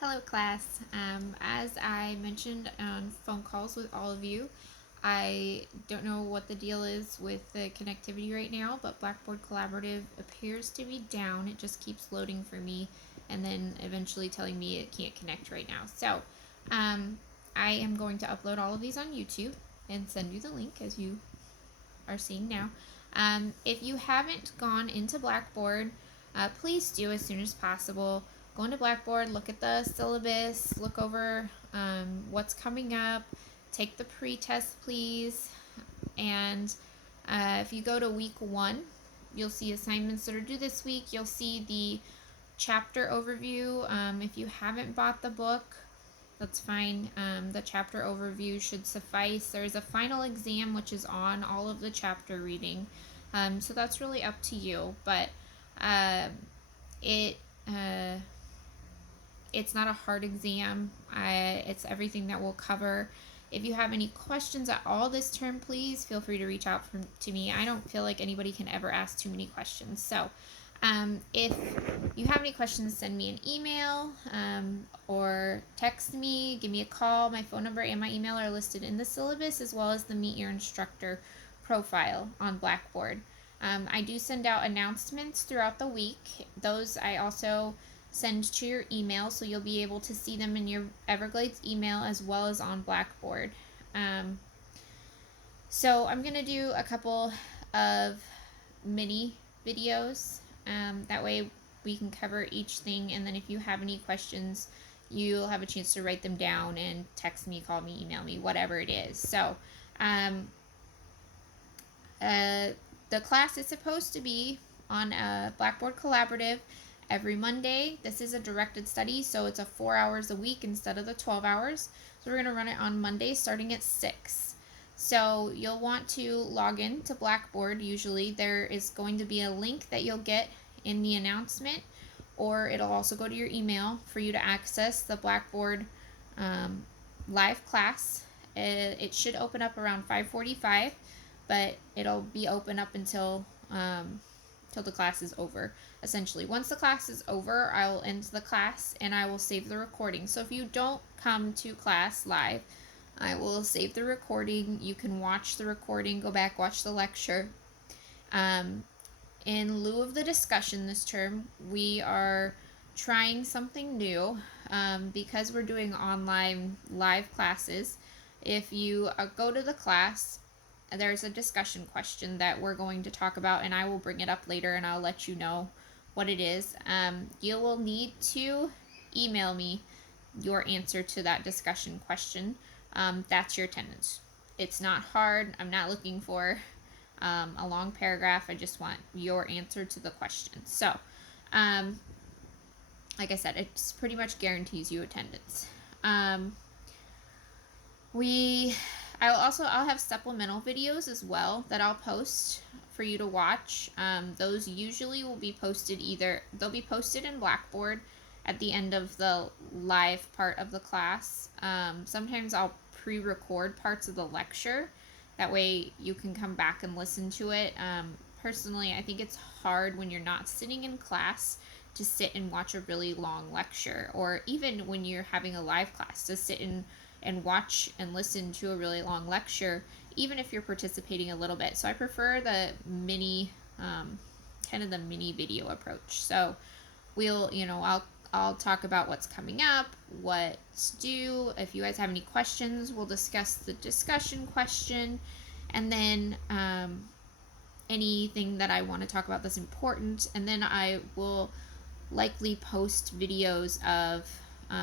Hello, class. As I mentioned on phone calls with all of you, I don't know what the deal is with the connectivity right now, but Blackboard Collaborative appears to be down. It just keeps loading for me and then eventually telling me it can't connect right now. So, um, I am going to upload all of these on YouTube and send you the link as you are seeing now. If you haven't gone into Blackboard, please do as soon as possible. Go into Blackboard, look at the syllabus, look over what's coming up, take the pre-test, please. And if you go to week 1, you'll see assignments that are due this week. You'll see the chapter overview. If you haven't bought the book, that's fine. The chapter overview should suffice. There's a final exam which is on all of the chapter reading. So that's really up to you. But uh, it it's not a hard exam. It's everything that we'll cover. If you have any questions at all this term, please feel free to reach out to me. I don't feel like anybody can ever ask too many questions. So if you have any questions, send me an email or text me, give me a call. My phone number and my email are listed in the syllabus as well as the Meet Your Instructor profile on Blackboard. I do send out announcements throughout the week. Those I also send to your email, so you'll be able to see them in your Everglades email as well as on Blackboard. So I'm going to do a couple of mini videos. That way we can cover each thing, and then if you have any questions, you'll have a chance to write them down and text me, call me, email me, whatever it is. So the class is supposed to be on a Blackboard Collaborative every Monday. This is a directed study, so it's a 4 hours a week instead of the 12 hours. So we're going to run it on Monday starting at 6. So you'll want to log in to Blackboard. Usually there is going to be a link that you'll get in the announcement, or it'll also go to your email for you to access the Blackboard live class. It should open up around 5:45, but it'll be open up until till the class is over. Essentially, once the class is over, I will end the class and I will save the recording. So if you don't come to class live, I will save the recording. You can watch the recording, go back, watch the lecture. In lieu of the discussion this term, we are trying something new because we're doing online live classes. If you go to the class, there's a discussion question that we're going to talk about, and I will bring it up later and I'll let you know what it is. You will need to email me your answer to that discussion question. That's your attendance. It's not hard. I'm not looking for a long paragraph. I just want your answer to the question. So, like I said, it pretty much guarantees you attendance. I'll have supplemental videos as well that I'll post for you to watch. Those usually will be posted they'll be posted in Blackboard at the end of the live part of the class. Sometimes I'll pre-record parts of the lecture. That way you can come back and listen to it. Personally, I think it's hard when you're not sitting in class to sit and watch a really long lecture, or even when you're having a live class to sit and watch and listen to a really long lecture, even if you're participating a little bit. So I prefer the mini, kind of the mini video approach. So I'll talk about what's coming up, what's due. If you guys have any questions, we'll discuss the discussion question, and then anything that I want to talk about that's important. And then I will likely post videos of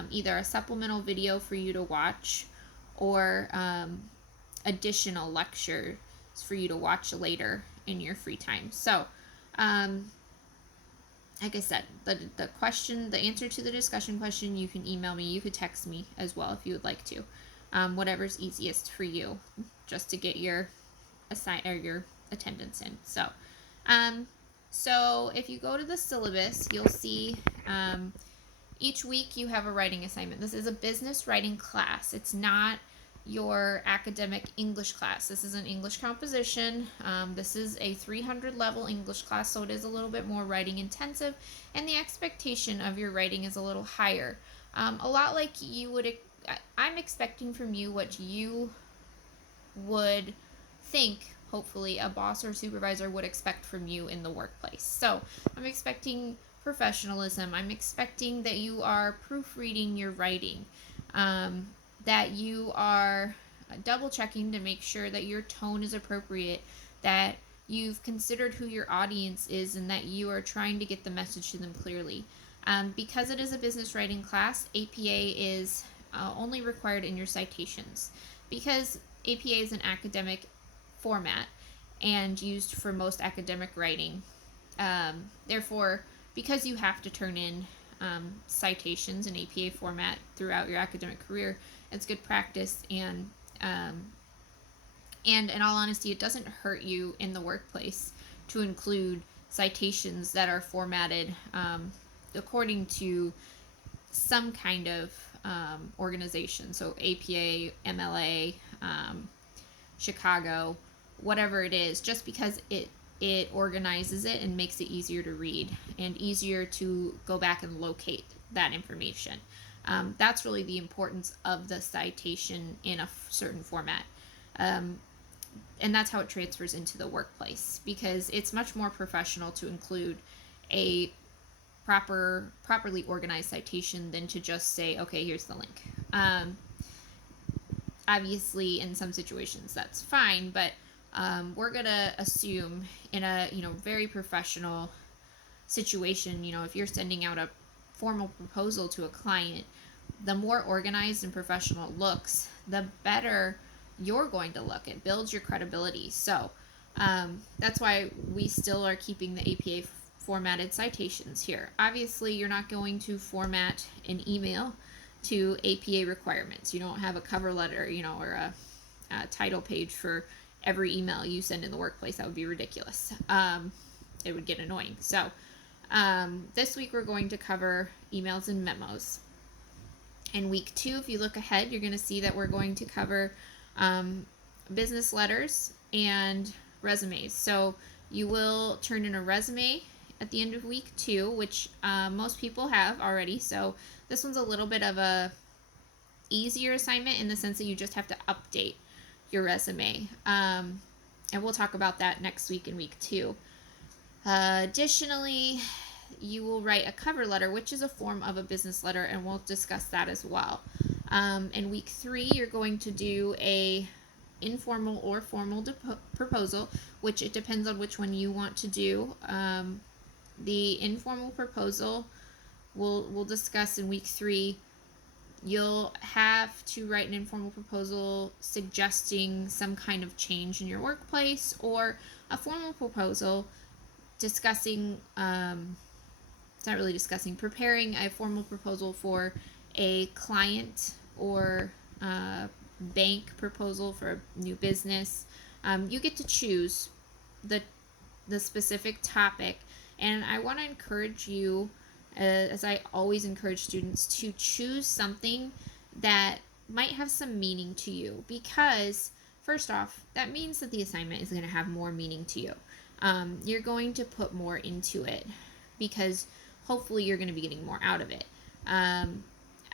either a supplemental video for you to watch or additional lectures for you to watch later in your free time. So, like I said, the answer to the discussion question, you can email me, you could text me as well if you would like to. Whatever's easiest for you, just to get your your attendance in. So if you go to the syllabus, you'll see each week you have a writing assignment. This is a business writing class. It's not your academic English class. This is an English composition. This is a 300 level English class, so it is a little bit more writing intensive, and the expectation of your writing is a little higher. A lot like you would. I'm expecting from you what you would think, hopefully, a boss or supervisor would expect from you in the workplace. So I'm expecting professionalism. I'm expecting that you are proofreading your writing, um, that you are double checking to make sure that your tone is appropriate, that you've considered who your audience is, and that you are trying to get the message to them clearly. Because it is a business writing class, APA is only required in your citations. Because APA is an academic format and used for most academic writing. Therefore, because you have to turn in citations in APA format throughout your academic career, it's good practice, and in all honesty, it doesn't hurt you in the workplace to include citations that are formatted according to some kind of organization. So APA, MLA, Chicago, whatever it is, just because it organizes it and makes it easier to read and easier to go back and locate that information. That's really the importance of the citation in a certain format. And that's how it transfers into the workplace, because it's much more professional to include a properly organized citation than to just say, okay, here's the link. Obviously, in some situations that's fine, but we're gonna assume in a very professional situation, if you're sending out a formal proposal to a client, the more organized and professional it looks, the better you're going to look. It builds your credibility. So that's why we still are keeping the APA formatted citations here. Obviously, you're not going to format an email to APA requirements. You don't have a cover letter, or a title page for every email you send in the workplace. That would be ridiculous. It would get annoying. So this week we're going to cover emails and memos. In week 2, if you look ahead, you're going to see that we're going to cover business letters and resumes. So you will turn in a resume at the end of week 2, which most people have already. So this one's a little bit of a easier assignment in the sense that you just have to update your resume. And we'll talk about that next week in week 2. Additionally, you will write a cover letter, which is a form of a business letter, and we'll discuss that as well. In week 3, you're going to do a informal or formal proposal, which it depends on which one you want to do. The informal proposal we'll discuss in week 3. You'll have to write an informal proposal suggesting some kind of change in your workplace, or a formal proposal discussing, it's not really discussing, preparing a formal proposal for a client or bank proposal for a new business. You get to choose the specific topic, and I want to encourage you, as I always encourage students, to choose something that might have some meaning to you, because first off, that means that the assignment is going to have more meaning to you. You're going to put more into it because hopefully you're going to be getting more out of it.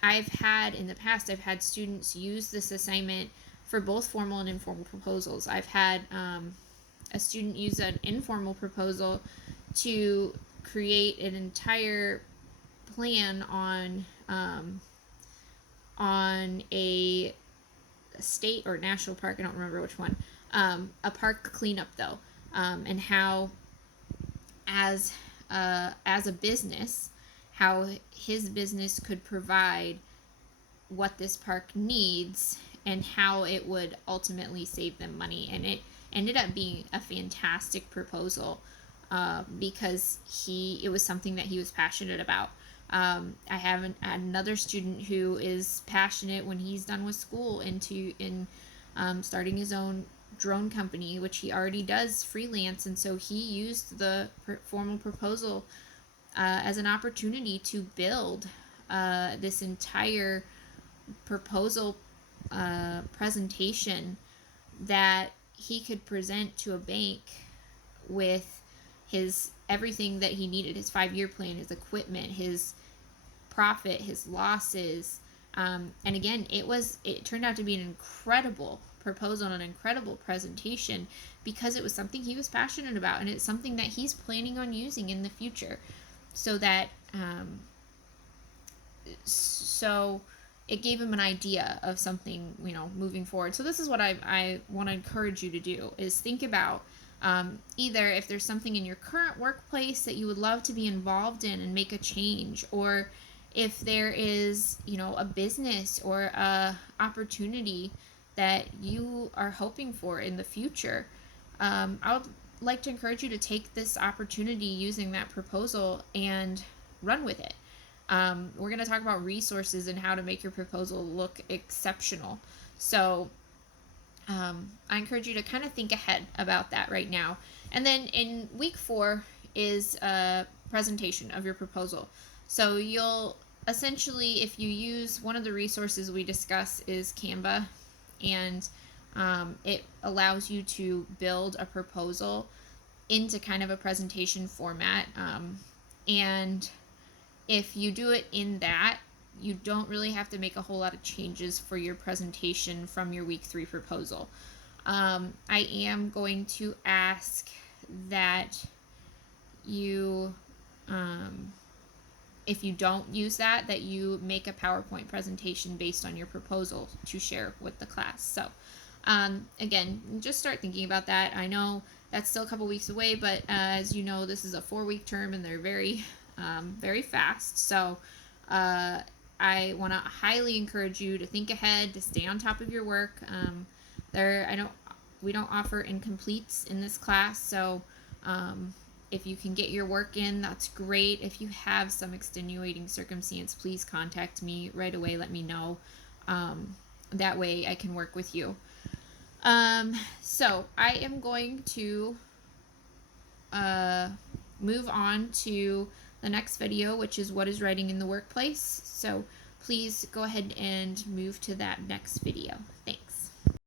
I've had students use this assignment for both formal and informal proposals. I've had a student use an informal proposal to create an entire plan on a state or national park, I don't remember which one, a park cleanup though, and how as a business, how his business could provide what this park needs and how it would ultimately save them money. And it ended up being a fantastic proposal because it was something that he was passionate about. I have another student who is passionate when he's done with school in starting his own drone company, which he already does freelance, and so he used the formal proposal as an opportunity to build this entire proposal presentation that he could present to a bank with his everything that he needed, his 5-year plan, his equipment, his profit, his losses. And again, it turned out to be an incredible proposal and an incredible presentation because it was something he was passionate about, and it's something that he's planning on using in the future. So that so it gave him an idea of something, moving forward. So this is what I want to encourage you to do, is think about either if there's something in your current workplace that you would love to be involved in and make a change, or if there is, a business or a opportunity that you are hoping for in the future. I would like to encourage you to take this opportunity using that proposal and run with it. We're going to talk about resources and how to make your proposal look exceptional. So I encourage you to kind of think ahead about that right now. And then in week 4 is a presentation of your proposal. So you'll essentially, if you use one of the resources we discuss is Canva, and it allows you to build a proposal into kind of a presentation format. And if you do it in that, you don't really have to make a whole lot of changes for your presentation from your week 3 proposal. I am going to ask that you, if you don't use that you make a PowerPoint presentation based on your proposal to share with the class. So again, just start thinking about that. I know that's still a couple weeks away, but as you know, this is a 4-week term and they're very, very fast. So I want to highly encourage you to think ahead, to stay on top of your work. We don't offer incompletes in this class, so if you can get your work in, that's great. If you have some extenuating circumstance, please contact me right away. Let me know. That way I can work with you. So I am going to move on to the next video, which is what is writing in the workplace. So please go ahead and move to that next video. Thanks.